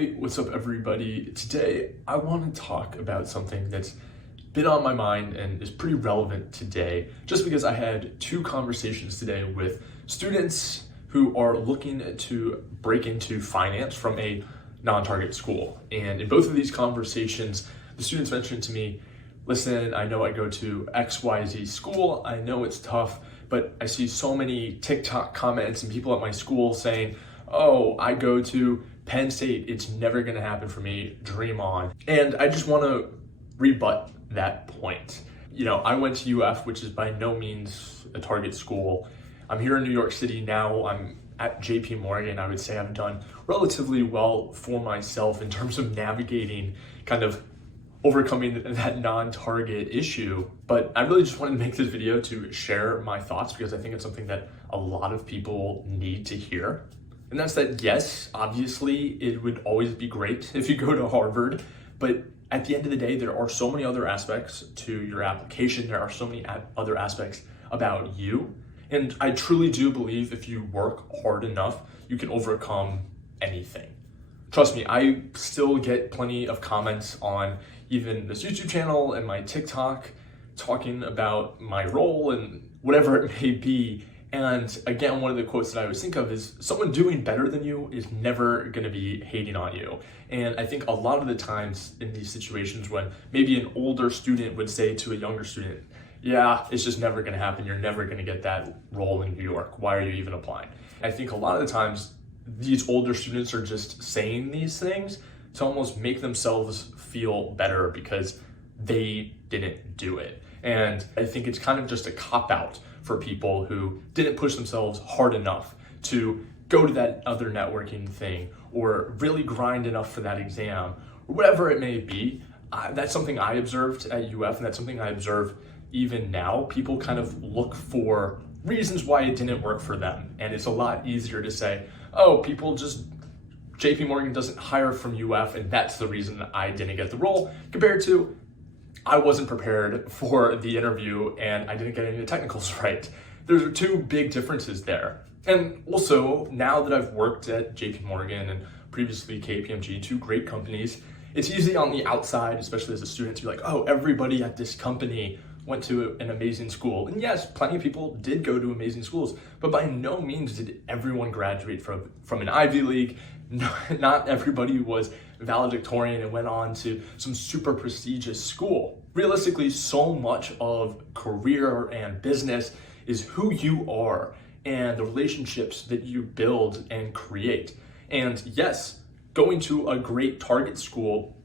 Hey, what's up everybody? Today I want to talk about something that's been on my mind and is pretty relevant today, just because I had two conversations today with students who are looking to break into finance from a non-target school. And in both of these conversations, the students mentioned to me, listen, I know I go to XYZ school, I know it's tough, but I see so many TikTok comments and people at my school saying, oh, I go to Penn State, it's never gonna happen for me, dream on. And I just wanna rebut that point. You know, I went to UF, which is by no means a target school. I'm here in New York City now, I'm at JP Morgan. I would say I've done relatively well for myself in terms of navigating kind of overcoming that non-target issue. But I really just wanted to make this video to share my thoughts because I think it's something that a lot of people need to hear. And that's that, yes, obviously it would always be great if you go to Harvard, but at the end of the day, there are so many other aspects to your application. There are so many other aspects about you. And I truly do believe if you work hard enough, you can overcome anything. Trust me, I still get plenty of comments on even this YouTube channel and my TikTok talking about my role and whatever it may be. And again, one of the quotes that I always think of is someone doing better than you is never going to be hating on you. And I think a lot of the times in these situations when maybe an older student would say to a younger student, yeah, it's just never going to happen. You're never going to get that role in New York. Why are you even applying? I think a lot of the times these older students are just saying these things to almost make themselves feel better because they didn't do it. And I think it's kind of just a cop-out for people who didn't push themselves hard enough to go to that other networking thing or really grind enough for that exam or whatever it may be. That's something I observed at UF, and that's something I observe even now. People kind of look for reasons why it didn't work for them. And it's a lot easier to say, oh, people just, JP Morgan doesn't hire from UF and that's the reason that I didn't get the role, compared to I wasn't prepared for the interview and I didn't get any of the technicals right. There's two big differences there. And also, now that I've worked at JP Morgan and previously KPMG, two great companies, it's easy on the outside, especially as a student, to be like, oh, everybody at this company went to an amazing school. And yes, plenty of people did go to amazing schools, but by no means did everyone graduate from an Ivy League. Not everybody was valedictorian and went on to some super prestigious school. Realistically, so much of career and business is who you are and the relationships that you build and create. And yes, going to a great target school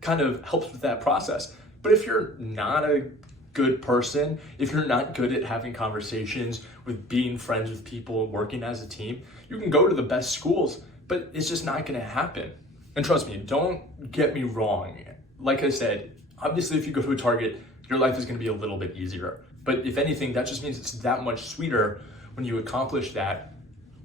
kind of helps with that process. But if you're not a good person, if you're not good at having conversations, with being friends with people, working as a team, you can go to the best schools, but it's just not going to happen. And trust me, don't get me wrong. Like I said, obviously if you go to a target, your life is going to be a little bit easier. But if anything, that just means it's that much sweeter when you accomplish that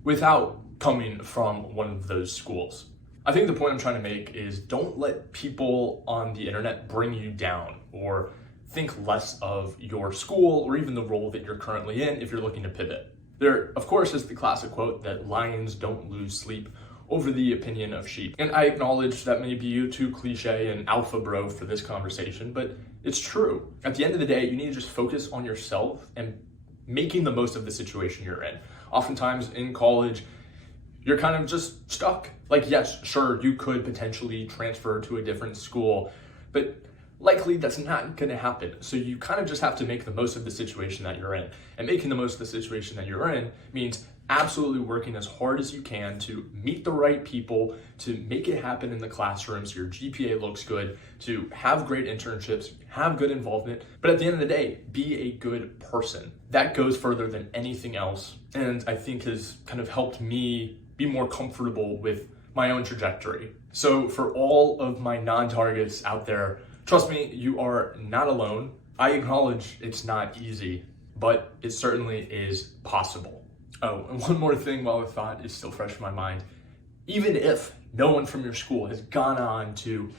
without coming from one of those schools. I think the point I'm trying to make is don't let people on the internet bring you down or think less of your school or even the role that you're currently in if you're looking to pivot. There, of course, is the classic quote that lions don't lose sleep over the opinion of sheep. And I acknowledge that may be too cliche and alpha bro for this conversation, but it's true. At the end of the day, you need to just focus on yourself and making the most of the situation you're in. Oftentimes in college, you're kind of just stuck. Like, yes, sure, you could potentially transfer to a different school, but likely that's not going to happen. So you kind of just have to make the most of the situation that you're in. And making the most of the situation that you're in means absolutely working as hard as you can to meet the right people, to make it happen in the classroom so your GPA looks good, to have great internships, have good involvement. But at the end of the day, be a good person. That goes further than anything else. And I think has kind of helped me be more comfortable with my own trajectory. So for all of my non-targets out there, trust me, you are not alone. I acknowledge it's not easy, but it certainly is possible. Oh, and one more thing while the thought is still fresh in my mind. Even if no one from your school has gone on to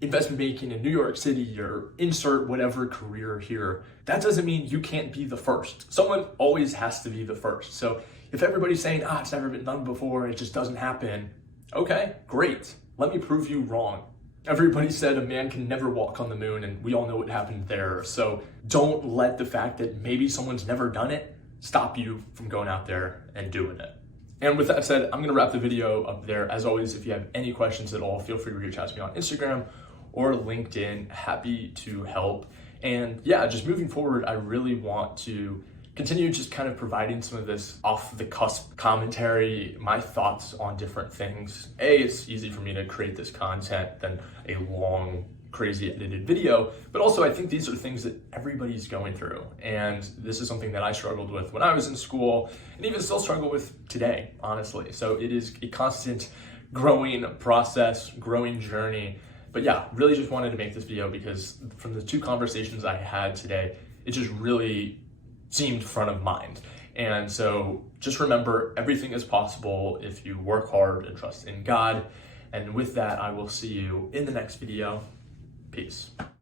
investment banking in New York City or insert whatever career here, that doesn't mean you can't be the first. Someone always has to be the first. So if everybody's saying, it's never been done before, it just doesn't happen, okay, great. let me prove you wrong. Everybody said a man can never walk on the moon, and we all know what happened there. So don't let the fact that maybe someone's never done it stop you from going out there and doing it. And with that said, I'm gonna wrap the video up there. As always, if you have any questions at all, feel free to reach out to me on Instagram or LinkedIn. Happy to help. And yeah, just moving forward, I really want to continue just kind of providing some of this off the cusp commentary, my thoughts on different things. It's easy for me to create this content than a long, crazy edited video, but also I think these are things that everybody's going through. And this is something that I struggled with when I was in school and even still struggle with today, honestly. So it is a constant growing process, growing journey. But yeah, really just wanted to make this video because from the two conversations I had today, it just really seemed front of mind. And so just remember, everything is possible if you work hard and trust in God. And with that, I will see you in the next video. Peace.